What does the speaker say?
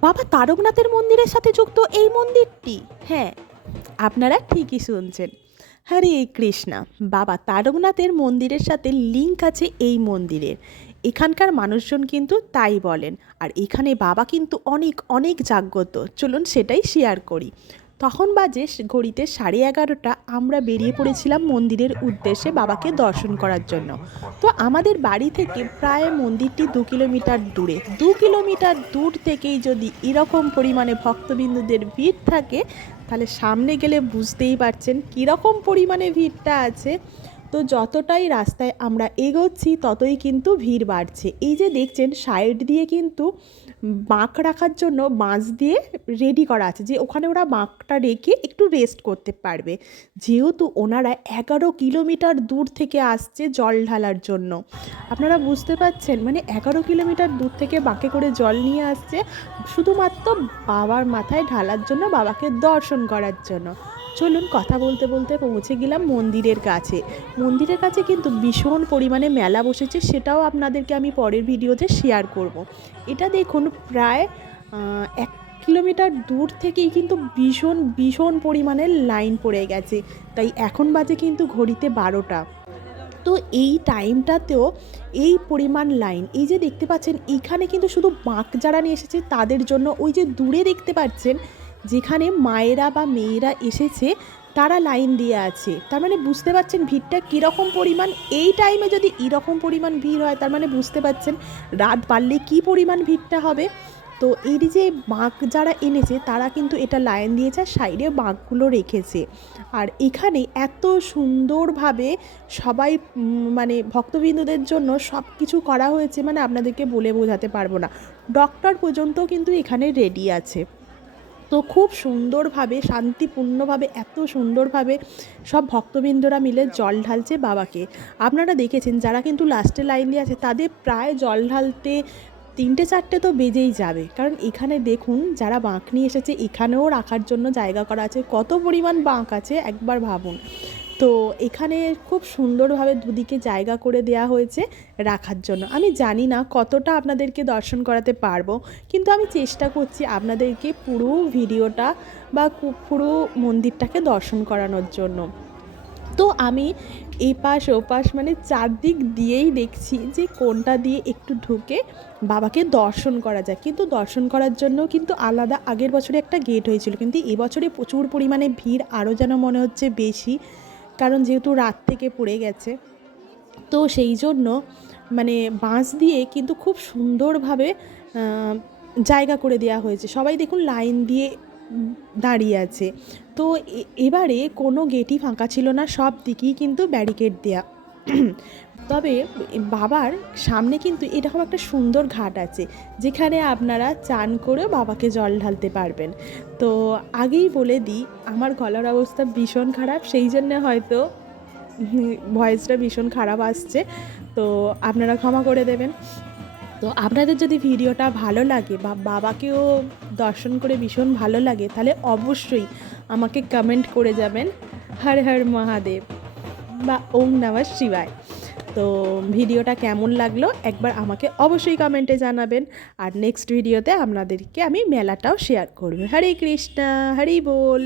বাবা তারকনাথের মন্দিরের সাথে যুক্ত এই মন্দিরটি? হ্যাঁ আপনারা ঠিকই শুনছেন। হরে কৃষ্ণা, বাবা তারকনাথের মন্দিরের সাথে লিঙ্ক আছে এই মন্দিরের। এখানকার মানুষজন কিন্তু তাই বলেন। আর এখানে বাবা কিন্তু অনেক অনেক জাগ্রত। চলুন সেটাই শেয়ার করি। তখন বাজে ঘড়িতে সাড়ে এগারোটা, আমরা বেরিয়ে পড়েছিলাম মন্দিরের উদ্দেশ্যে বাবাকে দর্শন করার জন্য। তো আমাদের বাড়ি থেকে প্রায় মন্দিরটি দু কিলোমিটার দূরে। দু কিলোমিটার দূর থেকেই যদি এরকম পরিমাণে ভক্তবিন্দুদের ভিড় থাকে, তাহলে সামনে গেলে বুঝতেই পারছেন কীরকম পরিমাণে ভিড়টা আছে। তো যতটাই রাস্তায় আমরা এগোচ্ছি, ততই কিন্তু ভিড় বাড়ছে। এই যে দেখছেন, সাইড দিয়ে কিন্তু বাঁক রাখার জন্য বাঁশ দিয়ে রেডি করা আছে, যে ওখানে ওরা বাঁকটা রেখে একটু রেস্ট করতে পারবে। যেহেতু ওনারা এগারো কিলোমিটার দূর থেকে আসছে জল ঢালার জন্য। আপনারা বুঝতে পারছেন? মানে এগারো কিলোমিটার দূর থেকে বাঁকে করে জল নিয়ে আসছে, শুধুমাত্র বাবার মাথায় ঢালার জন্য, বাবাকে দর্শন করার জন্য। চলুন কথা বলতে বলতে পৌঁছে গেলাম মন্দিরের কাছে। মন্দিরের কাছে কিন্তু ভীষণ পরিমাণে মেলা বসেছে, সেটাও আপনাদেরকে আমি পরের ভিডিওতে শেয়ার করব। এটা দেখুন, প্রায় এক কিলোমিটার দূর থেকেই কিন্তু ভীষণ ভীষণ পরিমাণে লাইন পড়ে গেছে। তাই এখন বাজে কিন্তু ঘড়িতে বারোটা। তো এই টাইমটাতেও এই পরিমাণ লাইন এই যে দেখতে পাচ্ছেন, এখানে কিন্তু শুধু বাঁক যারা নিয়ে এসেছে, তাদের জন্য ওই যে দূরে দেখতে পাচ্ছেন যেখানে মায়েরা বা মেয়েরা এসেছে, তারা লাইন দিয়ে আছে। তার মানে বুঝতে পারছেন ভিড়টা কীরকম পরিমাণ? এই টাইমে যদি এরকম পরিমাণ ভিড় হয়, তার মানে বুঝতে পারছেন রাত বাড়লে কী পরিমাণ ভিড়টা হবে? তো এই যে বাঁক যারা এনেছে, তারা কিন্তু এটা লাইন দিয়েছে আর সাইডে বাঁকগুলো রেখেছে। আর এখানে এত সুন্দরভাবে সবাই মানে ভক্তবিন্দুদের জন্য সব কিছু করা হয়েছে মানে আপনাদেরকে বলে বোঝাতে পারব না। ডক্টর পর্যন্ত কিন্তু এখানে রেডি আছে। তো খুব সুন্দরভাবে, শান্তিপূর্ণভাবে, এত সুন্দরভাবে সব ভক্তবৃন্দরা মিলে জল ঢালছে বাবাকে। আপনারা দেখেছেন, যারা কিন্তু লাস্টে লাইন দিয়ে আছে, তাদের প্রায় জল ঢালতে তিনটে, চারটে তো বেজেই যাবে। কারণ এখানে দেখুন, যারা বাঁক নিয়ে এসেছে, এখানেও রাখার জন্য জায়গা করা আছে। কত পরিমাণ বাঁক আছে, একবার ভাবুন। তো এখানে খুব সুন্দরভাবে দুদিকে জায়গা করে দেওয়া হয়েছে রাখার জন্য। আমি জানি না কতটা আপনাদেরকে দর্শন করাতে পারব, কিন্তু আমি চেষ্টা করছি আপনাদেরকে পুরো ভিডিওটা বা পুরো মন্দিরটাকে দর্শন করানোর জন্য। তো আমি এই পাশ ও পাশ মানে চারদিক দিয়েই দেখছি যে কোনটা দিয়ে একটু ঢুকে বাবাকে দর্শন করা যায়। কিন্তু দর্শন করার জন্য কিন্তু আলাদা আগের বছরে একটা গেট হয়েছিল, কিন্তু এবছরে প্রচুর পরিমাণে ভিড়, আরও যেন মনে হচ্ছে বেশি। কারণ যেহেতু রাত থেকে পড়ে গেছে, তো সেই জন্য মানে বাঁশ দিয়ে কিন্তু খুব সুন্দরভাবে জায়গা করে দেওয়া হয়েছে। সবাই দেখুন লাইন দিয়ে দাঁড়িয়ে আছে। তো এবারে কোনো গেটই ফাঁকা ছিল না, সব দিকেই কিন্তু ব্যারিকেড দেয়া। তবে বাবার সামনে কিন্তু এরকম একটা সুন্দর ঘাট আছে, যেখানে আপনারা চান করে বাবাকে জল ঢালতে পারবেন। তো আগেই বলে দিই, আমার গলার অবস্থা ভীষণ খারাপ, সেই জন্য হয়তো ভয়েসটা ভীষণ খারাপ আসছে। তো আপনারা ক্ষমা করে দেবেন। তো আপনাদের যদি ভিডিওটা ভালো লাগে বা বাবাকেও দর্শন করে ভীষণ ভালো লাগে, তাহলে অবশ্যই আমাকে কমেন্ট করে যাবেন। হর হর মহাদেব। বা ওম নামা শিবায়। তো ভিডিওটা কেমন লাগল একবার আমাকে অবশ্যই কমেন্টে জানাবেন। আর নেক্সট ভিডিওতে আপনাদেরকে আমি মেলাটাও শেয়ার করব। হরে কৃষ্ণা, হরি বল।